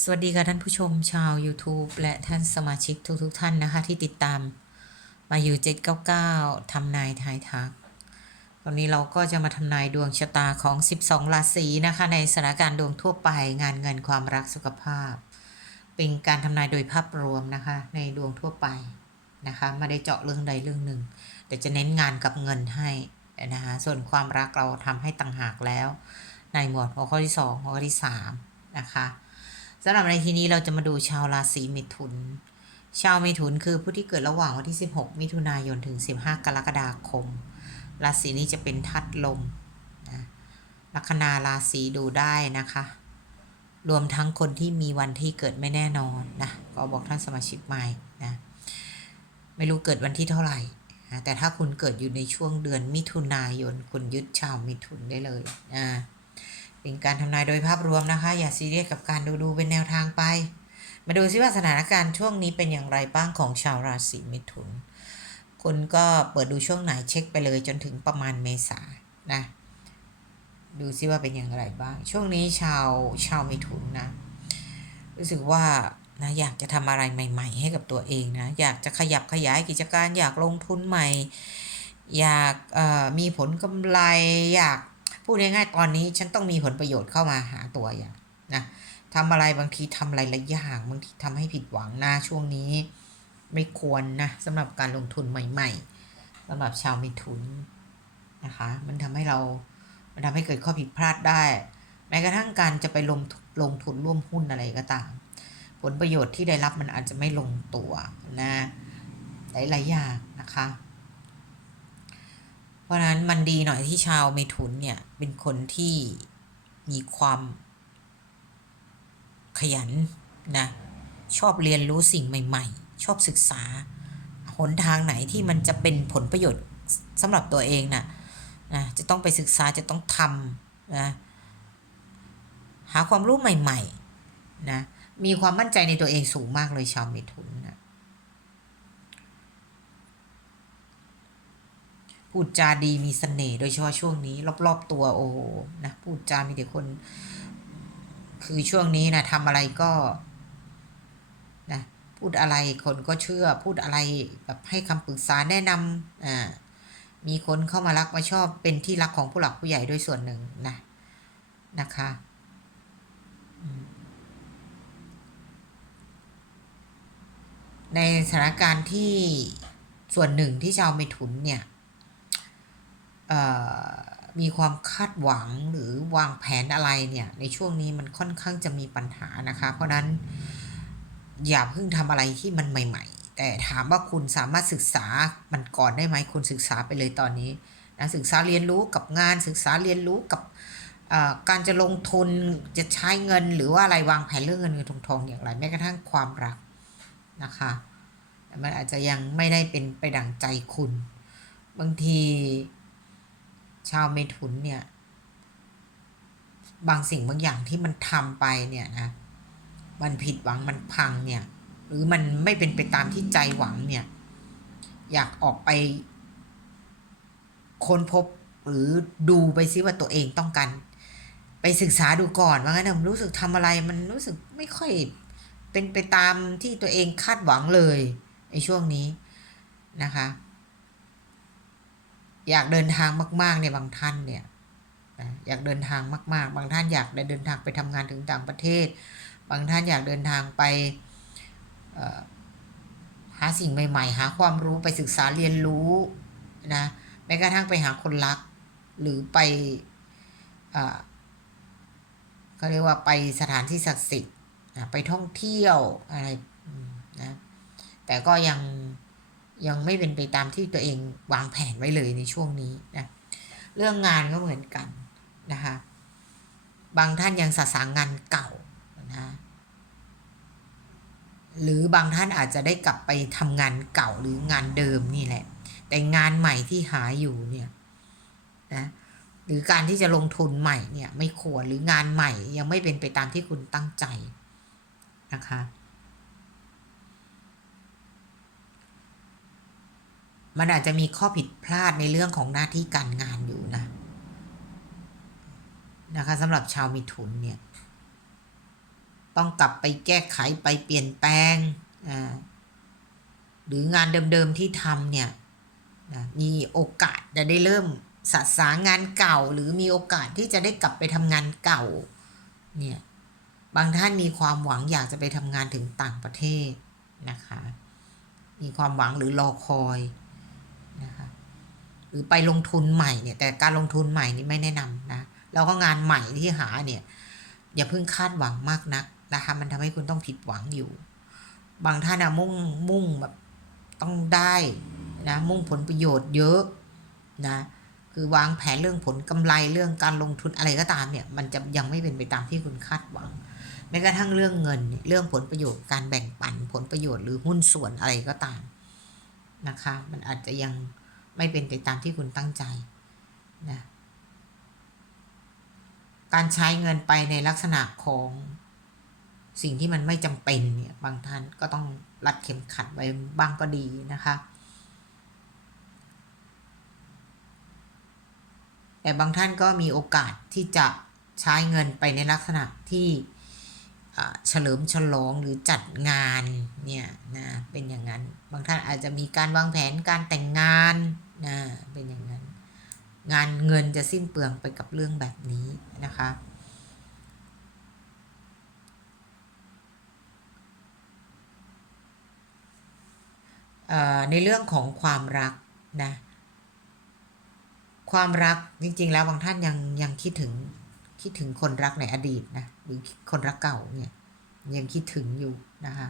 สวัสดีค่ะท่านผู้ชมชาว YouTube และท่านสมาชิกทุกๆทท่านนะคะ ที่ติดตามมาอยู่ 799ทำนายทายทัก ตอนนี้เราก็จะมาทำนายดวงชะตาของ 12 ราศีนะคะ ในสถานการณ์ดวงทั่วไปงานเงินความรักสุขภาพ เป็นการทำนายโดยภาพรวมนะคะ ในดวงทั่วไปนะคะไม่ได้เจาะเรื่องใดเรื่องหนึ่ง แต่จะเน้นงานกับเงินให้นะคะส่วนความรักเราทำให้ต่างหากแล้ว ในหมวดหัวข้อที่ 2 หัวข้อที่3นะคะ สำหรับในที่นี้เราจะมาดูชาวราศีมิถุน ชาวมิถุนคือผู้ที่เกิดระหว่างวันที่ 16 มิถุนายนถึง 15 กรกฎาคม ราศีนี้จะเป็นทัดลมนะลัคนาราศีดูได้นะคะ รวมทั้งคนที่มีวันที่เกิดไม่แน่นอนนะก็บอกท่านสมาชิกใหม่นะไม่รู้เกิดวันที่เท่าไหร่นะแต่ถ้าคุณเกิดอยู่ในช่วงเดือนมิถุนายน คุณยึดชาวมิถุนได้เลยนะ เป็นการทำนายโดยภาพรวมนะคะ อย่าซีเรียสกับการดูดูเป็นแนวทางไป มาดูซิว่าสถานการณ์ช่วงนี้เป็นอย่างไรบ้างของชาวราศีมิถุน คุณก็เปิดดูช่วงไหนเช็คไปเลยจนถึงประมาณเมษานะ ดูซิว่าเป็นอย่างไรบ้าง ช่วงนี้ชาวชาวมิถุนนะ รู้สึกว่านะอยากจะทำอะไรใหม่ ๆ ให้กับตัวเองนะ อยากจะขยับขยายกิจการ อยากลงทุนใหม่ อยากมีผลกำไร อยาก พูดง่ายๆตอนนี้ฉันต้องมีผลประโยชน์เข้ามาหาตัวอย่างนะทำอะไรบางทีทำอะไรหลายอย่างบางทีทำให้ผิดหวังนะช่วงนี้ ไม่ควรนะสำหรับการลงทุนใหม่ ๆสำหรับชาวมิถุนนะคะมันทำให้เรา มันทำให้เกิดข้อผิดพลาดได้ แม้กระทั่งการจะไปลงลงทุนร่วมหุ้นอะไรก็ตาม ผลประโยชน์ที่ได้รับมันอาจจะไม่ลงตัวนะหลายๆอย่างนะคะ เพราะนั้นมันดีหน่อยที่ชาวเมถุนเนี่ย เป็นคนที่มีความ ขยันนะ ชอบเรียนรู้สิ่งใหม่ ๆ ชอบศึกษา หนทางไหนที่มันจะเป็นผลประโยชน์สำหรับตัวเองนะนะ จะต้องไปศึกษาจะต้องทำนะหาความรู้ใหม่ ๆ นะ มีความมั่นใจในตัวเองสูงมากเลยชาวเมถุนนะ พูดจาดีมีเสน่ห์โดยเฉพาะช่วงนี้ รอบ ๆ ตัวโอ้โหนะพูดจามีแต่คน คือช่วงนี้นะทำอะไรก็นะพูดอะไรคนก็เชื่อ พูดอะไรแบบให้คำปรึกษาแนะนำอ่ามีคนเข้ามารักมาชอบเป็นที่รักของผู้หลักผู้ใหญ่ด้วยส่วนหนึ่งนะนะคะในสถานการณ์ที่ส่วนหนึ่งที่ชาวเมถุนเนี่ย มีความคาดหวังหรือวางแผนอะไรเนี่ย ในช่วงนี้มันค่อนข้างจะมีปัญหานะคะ เพราะนั้นอย่าเพิ่งทำอะไรที่มันใหม่ ๆ แต่ถามว่าคุณสามารถศึกษามันก่อนได้ไหมคุณศึกษาไปเลยตอนนี้นะศึกษาเรียนรู้กับงานศึกษาเรียนรู้กับเอ่อการจะลงทุนจะใช้เงินหรือว่าอะไรวางแผนเรื่องเงินเงินทองทองอย่างไรแม้กระทั่งความรักนะคะมันอาจจะยังไม่ได้เป็นไปดั่งใจคุณ บางที ชาวเมถุนเนี่ย บางสิ่งบางอย่างที่มันทำไปเนี่ยนะ มันผิดหวังมันพังเนี่ย หรือมันไม่เป็นไปตามที่ใจหวังเนี่ย อยากออกไป ค้นพบหรือดูไปซิว่าตัวเองต้องการไปศึกษาดูก่อนว่างั้นนะรู้สึกทำอะไรมันรู้สึกไม่ค่อยเป็นไปตามที่ตัวเองคาดหวังเลยในช่วงนี้นะคะ อยากเดินทางมากๆในยบางท่านเนี่ยอยากเดินทางมากๆ บางท่านอยากเดินทางไปทำงานถึงต่างประเทศ บางท่านอยากเดินทางไปหาสิ่งใหม่ ๆ หาความรู้ไปศึกษาเรียนรู้นะแม้กระทั่งไปหาคนรัก หรือไปเอ่อเขาเรียกว่าไปสถานที่ศักดิ์สิทธิ์ไปท่องเที่ยวอะไรนะแต่ก็ยัง ยังไม่เป็นไปตามที่ตัวเองวางแผนไว้เลยในช่วงนี้นะเรื่องงานก็เหมือนกันนะคะบางท่านยังสะสางงานเก่านะหรือบางท่านอาจจะได้กลับไปทำงานเก่าหรืองานเดิมนี่แหละ แต่งานใหม่ที่หาอยู่เนี่ยนะหรือการที่จะลงทุนใหม่เนี่ยไม่ควรหรืองานใหม่ยังไม่เป็นไปตามที่คุณตั้งใจนะคะ มันอาจจะมีข้อผิดพลาดในเรื่องของหน้าที่การงานอยู่นะ นะคะสำหรับชาวมิถุนเนี่ย ต้องกลับไปแก้ไขไปเปลี่ยนแปลงอ่าหรืองานเดิมๆที่ทำเนี่ยนะมีโอกาสจะได้เริ่มสะสางงานเก่า หรือมีโอกาสที่จะได้กลับไปทำงานเก่าเนี่ยบางท่านมีความหวังอยากจะไปทำงานถึงต่างประเทศนะคะ มีความหวังหรือรอคอย นะคะหรือไปลงทุนใหม่เนี่ยแต่การลงทุนใหม่นี่ไม่แนะนำนะแล้วก็งานใหม่ที่หาเนี่ย อย่าเพิ่งคาดหวังมากนักนะคะมันทำให้คุณต้องผิดหวังอยู่ บางท่านนะมุ่งมุ่งแบบต้องได้นะมุ่งผลประโยชน์เยอะนะคือวางแผนเรื่องผลกำไรเรื่องการลงทุนอะไรก็ตามเนี่ยมันจะยังไม่เป็นไปตามที่คุณคาดหวังแม้กระทั่งเรื่องเงินเรื่องผลประโยชน์การแบ่งปันผลประโยชน์หรือหุ้นส่วนอะไรก็ตาม นะคะ มันอาจจะยังไม่เป็นไปตามที่คุณตั้งใจนะการใช้เงินไปในลักษณะของสิ่งที่มันไม่จำเป็นเนี่ยบางท่านก็ต้องรัดเข็มขัดไว้บ้างก็ดีนะคะแต่บางท่านก็มีโอกาสที่จะใช้เงินไปในลักษณะที่ เฉลิมฉลองหรือจัดงานเนี่ยนะเป็นอย่างนั้น บางท่านอาจจะมีการวางแผนการแต่งงานนะเป็นอย่างนั้น งานเงินจะสิ้นเปลืองไปกับเรื่องแบบนี้นะคะในเรื่องของความรักนะความรักจริงๆแล้วบางท่านยังยังคิดถึง คิดถึงคนรักในอดีตนะหรือคนรักเก่าเนี่ยยังคิดถึงอยู่นะคะ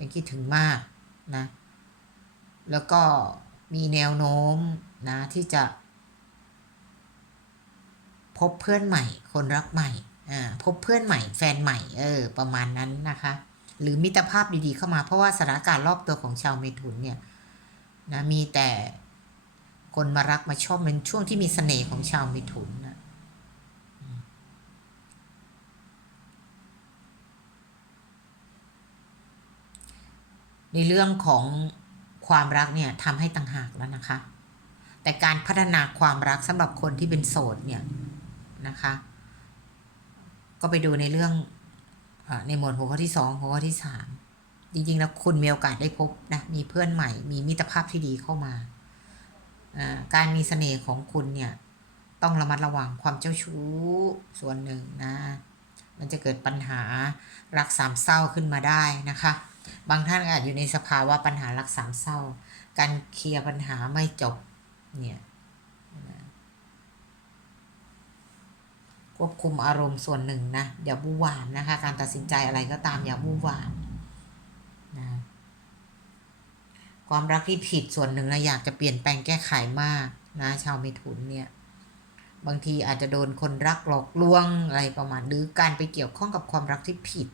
ยังคิดถึงมากนะแล้วก็มีแนวโน้มนะที่จะ พบเพื่อนใหม่ คนรักใหม่อ่าพบเพื่อนใหม่ แฟนใหม่เออประมาณนั้นนะคะ หรือมิตรภาพดีๆเข้ามาเพราะว่าสถานการณ์รอบตัวของชาวเมถุนเนี่ยนะมีแต่คนมารักมาชอบเป็นช่วงที่มีเสน่ห์ของชาวเมถุนนะ ในเรื่องของความรักเนี่ยทำให้ต่างหากแล้วนะคะ แต่การพัฒนาความรักสำหรับคนที่เป็นโสดเนี่ยนะคะ ก็ไปดูในเรื่องอในหมวดหัวข้อที่สองหัวข้อที่สามจริงๆแล้วคุณมีโอกาสได้พบนะมีเพื่อนใหม่ มีมิตรภาพที่ดีเข้ามา การมีเสน่ห์ของคุณเนี่ยต้องระมัดระวังความเจ้าชู้ส่วนหนึ่งนะ มันจะเกิดปัญหารักสามเศร้าขึ้นมาได้นะคะ บางท่านอาจอยู่ในสภาวะปัญหารักสามเศร้า การเคลียร์ปัญหาไม่จบเนี่ยควบคุมอารมณ์ส่วนหนึ่งนะอย่าบูหวามนะคะ การตัดสินใจอะไรก็ตามอย่าบูหวามนะความรักที่ผิดส่วนหนึ่งนะอยากจะเปลี่ยนแปลงแก้ไขมากนะชาวเมถุนเนี่ย บางทีอาจจะโดนคนรักหลอกลวงอะไรประมาณหรือการไปเกี่ยวข้องกับความรักที่ผิด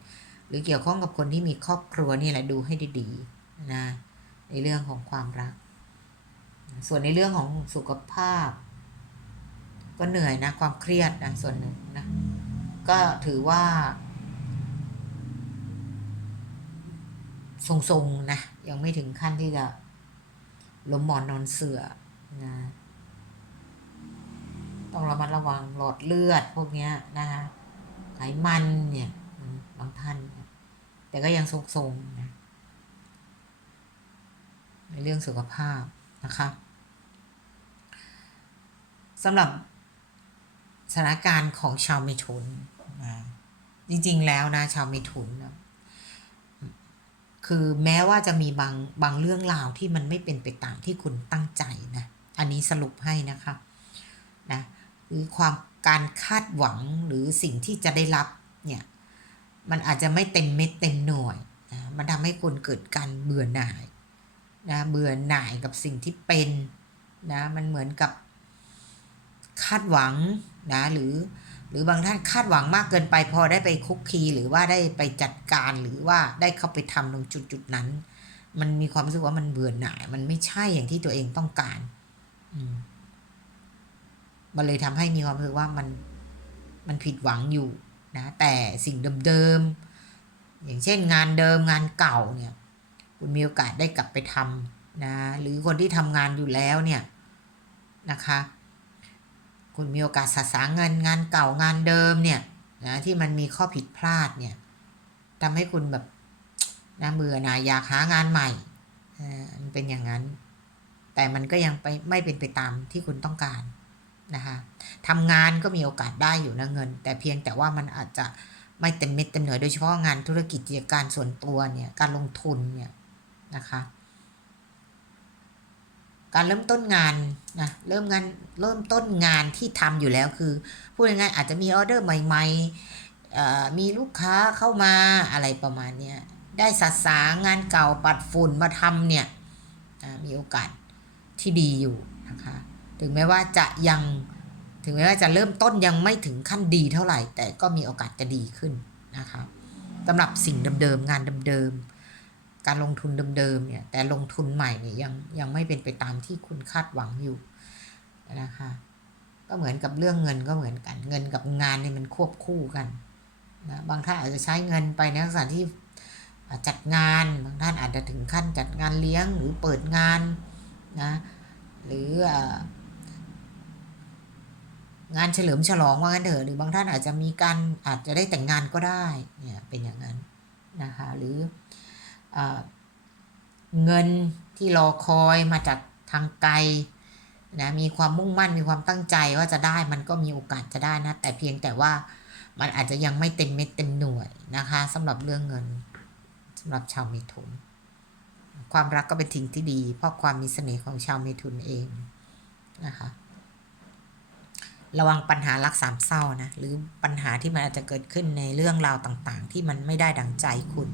หรือเกี่ยวข้องกับคนที่มีครอบครัวนี่แหละดูให้ดีๆนะในเรื่องของความรัก ส่วนในเรื่องของสุขภาพ ก็เหนื่อยนะความเครียดนะส่วนหนึ่งนะก็ถือว่าทรงๆนะ ยังไม่ถึงขั้นที่จะล้มหมอนนอนเสือนะต้องระมัดระวังหลอดเลือดพวกนี้นะคะไขมันเนี่ยบางท่าน แต่ก็ยังทรงๆนะในเรื่องสุขภาพนะคะสำหรับสถานการณ์ของชาวเมถุนนะจริงๆแล้วนะชาวเมถุนนะคือแม้ว่าจะมีบางบางเรื่องราวที่มันไม่เป็นไปตามที่คุณตั้งใจนะอันนี้สรุปให้นะคะนะหรือความการคาดหวังหรือสิ่งที่จะได้รับเนี่ย มันอาจจะไม่เต็มเม็ดเต็มหน่วยนะมันทำให้คนเกิดการเบื่อหน่ายนะเบื่อหน่ายกับสิ่งที่เป็นนะมันเหมือนกับคาดหวังนะหรือ หรือบางท่านคาดหวังมากเกินไปพอได้ไปคุกคีหรือว่าได้ไปจัดการหรือว่าได้เข้าไปทำตรงจุดจุดนั้น มันมีความรู้สึกว่ามันเบื่อหน่าย มันไม่ใช่อย่างที่ตัวเองต้องการอืมมันเลยทำให้มีความรู้สึกว่ามันมันผิดหวังอยู่ นะแต่สิ่งเดิมๆ อย่างเช่นงานเดิมงานเก่าเนี่ยคุณมีโอกาสได้กลับไปทำนะหรือคนที่ทำงานอยู่แล้วเนี่ยนะคะคุณมีโอกาสสะสางเงินงานเก่างานเดิมเนี่ยนะที่มันมีข้อผิดพลาดเนี่ยทำให้คุณแบบนะเบื่อหน่ายอยากหางานใหม่อ่ามันเป็นอย่างนั้น แต่มันก็ยังไปไม่เป็นไปตามที่คุณต้องการ นะคะทำงานก็มีโอกาสได้อยู่นะเงิน แต่เพียงแต่ว่ามันอาจจะไม่เต็มเม็ดเต็มหน่วยโดยเฉพาะงานธุรกิจกิจการส่วนตัวเนี่ย การลงทุนเนี่ยนะคะการเริ่มต้นงานนะเริ่มงานเริ่มต้นงานที่ทำอยู่แล้วคือพูดง่ายๆอาจจะมีออเดอร์ใหม่ๆมีลูกค้าเข้ามาอะไรประมาณเนี้ยได้สัสางานเก่าปัดฝุ่นมาทำเนี่ยมีโอกาสที่ดีอยู่ ถึงแม้ว่าจะยังถึงแม้ว่าจะเริ่มต้นยังไม่ถึงขั้นดีเท่าไหร่ แต่ก็มีโอกาสจะดีขึ้นนะคะสำหรับสิ่งเดิมๆงานเดิมๆการลงทุนเดิมๆเนี่ยแต่ลงทุนใหม่เนี่ยยังยังไม่เป็นไปตามที่คุณคาดหวังอยู่นะคะก็เหมือนกับเรื่องเงินก็เหมือนกัน เงินกับงานเนี่ยมันควบคู่กันนะบางท่านอาจจะใช้เงินไปในลักษณะที่จัดงานบางท่านอาจจะถึงขั้นจัดงานเลี้ยงหรือเปิดงานนะหรือเอ่อ งานเฉลิมฉลองว่างั้นเถอะหรือบางท่านอาจจะมีการอาจจะได้แต่งงานก็ได้เนี่ยเป็นอย่างนั้นนะคะหรือเอเงินที่รอคอยมาจากทางไกลนะมีความมุ่งมั่นมีความตั้งใจว่าจะได้มันก็มีโอกาสจะได้นะแต่เพียงแต่ว่ามันอาจจะยังไม่เต็มเม็ดเต็มหน่วยนะคะสำหรับเรื่องเงินสำหรับชาวเมถุน ความรักก็เป็นสิ่งที่ดี เพราะความมีเสน่ห์ของชาวเมถุนเองนะคะ ระวังปัญหารักสามเศร้านะ หรือปัญหาที่มันอาจจะเกิดขึ้นในเรื่องราวต่างๆ ที่มันไม่ได้ดังใจคุณ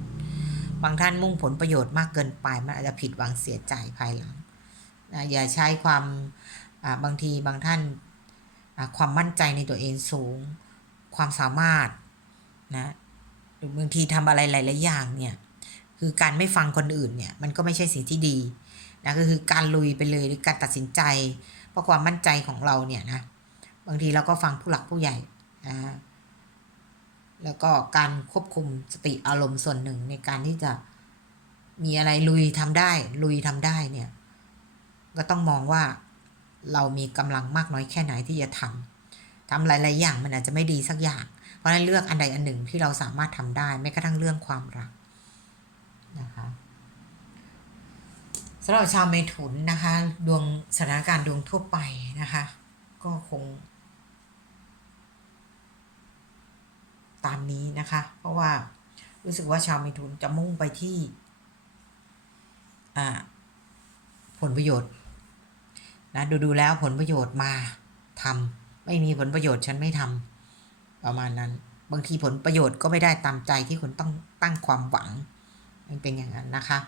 บางท่านมุ่งผลประโยชน์มากเกินไปมันอาจจะผิดหวังเสียใจภายหลัง อย่าใช้ความบางทีบางท่านความมั่นใจในตัวเองสูง ความสามารถนะหรือบางทีทำอะไรหลายๆอย่างเนี่ยคือการไม่ฟังคนอื่นเนี่ยมันก็ไม่ใช่สิ่งที่ดีนะก็คือการลุยไปเลยหรือการตัดสินใจ เพราะความมั่นใจของเราเนี่ยนะ บางทีเราก็ฟังผู้หลักผู้ใหญ่นะแล้วก็การควบคุมสติอารมณ์ส่วนหนึ่งในการที่จะมีอะไรลุยทำได้ ลุยทำได้เนี่ย ก็ต้องมองว่าเรามีกำลังมากน้อยแค่ไหนที่จะทำทำหลาย ๆ อย่างมันอาจจะไม่ดีสักอย่าง เพราะฉะนั้นเลือกอันใดอันหนึ่งที่เราสามารถทำได้ไม่กระทั่งเรื่องความรักนะคะสำหรับชาวเมถุนนะคะ ดวงสถานการณ์ดวงทั่วไปนะคะ ก็คง ตามนี้นะคะ เพราะว่ารู้สึกว่าชาวเมถุนจะมุ่งไปที่ผลประโยชน์นะดูดูแล้วผลประโยชน์มาทำไม่มีผลประโยชน์ฉันไม่ทำประมาณนั้น บางทีผลประโยชน์ก็ไม่ได้ตามใจที่คุณต้องตั้งความหวัง มันเป็นอย่างนั้นนะคะ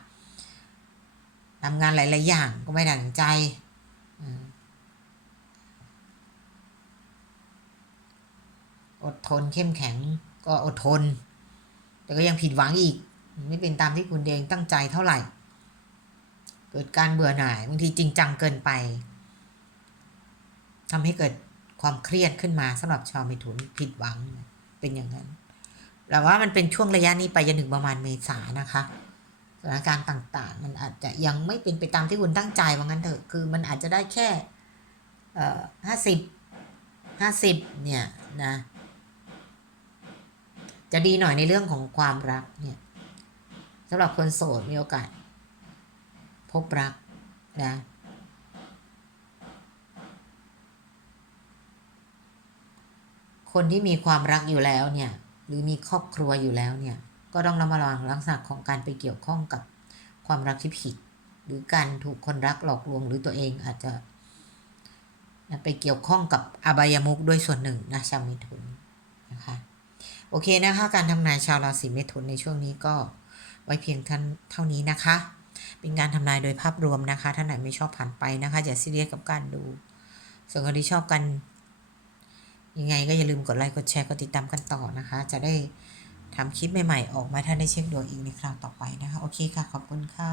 ทำงานหลาย ๆ อย่างก็ไม่ดั่งใจอ อดทนเข้มแข็งก็อดทน แต่ก็ยังผิดหวังอีก ไม่เป็นตามที่คุณเองตั้งใจเท่าไหร่ เกิดการเบื่อหน่ายบางทีจริงจังเกินไปทำให้เกิดความเครียดขึ้นมาสำหรับชาวเมถุนผิดหวังเป็นอย่างนั้นแต่ว่ามันเป็นช่วงระยะนี้ไปจนถึงประมาณเมษานะคะสถานการณ์ต่าง ๆ มันอาจจะยังไม่เป็นไปตามที่คุณตั้งใจว่างั้นเถอะคือมันอาจจะได้แค่ห้าสิบห้าสิบเนี่ยนะ จะดีหน่อยในเรื่องของความรักเนี่ยสำหรับคนโสดมีโอกาส พบรักนะคนที่มีความรักอยู่แล้วเนี่ย หรือมีครอบครัวอยู่แล้วเนี่ย ก็ต้องระมัดระวังลักษณะของการไปเกี่ยวข้องกับความรักที่ผิด หรือการถูกคนรักหลอกลวงหรือตัวเองอาจจะไปเกี่ยวข้องกับอบายมุกด้วยส่วนหนึ่งนะชาวเมถุนนะคะ โอเคนะคะ การทำนายชาวราศีเมถุนในช่วงนี้ก็ไว้เพียงเท่านี้นะคะ เป็นการทำนายโดยภาพรวมนะคะท่านไหนไม่ชอบผ่านไปนะคะอย่าซีเรียสกับการดู ส่วนคนที่ชอบกันยังไงก็อย่าลืมกดไลค์กดแชร์กดติดตามกันต่อนะคะ จะได้ทำคลิปใหม่ๆออกมาท่านได้เช็คดวงอีกในคราวต่อไปนะคะ โอเคค่ะ ขอบคุณค่ะ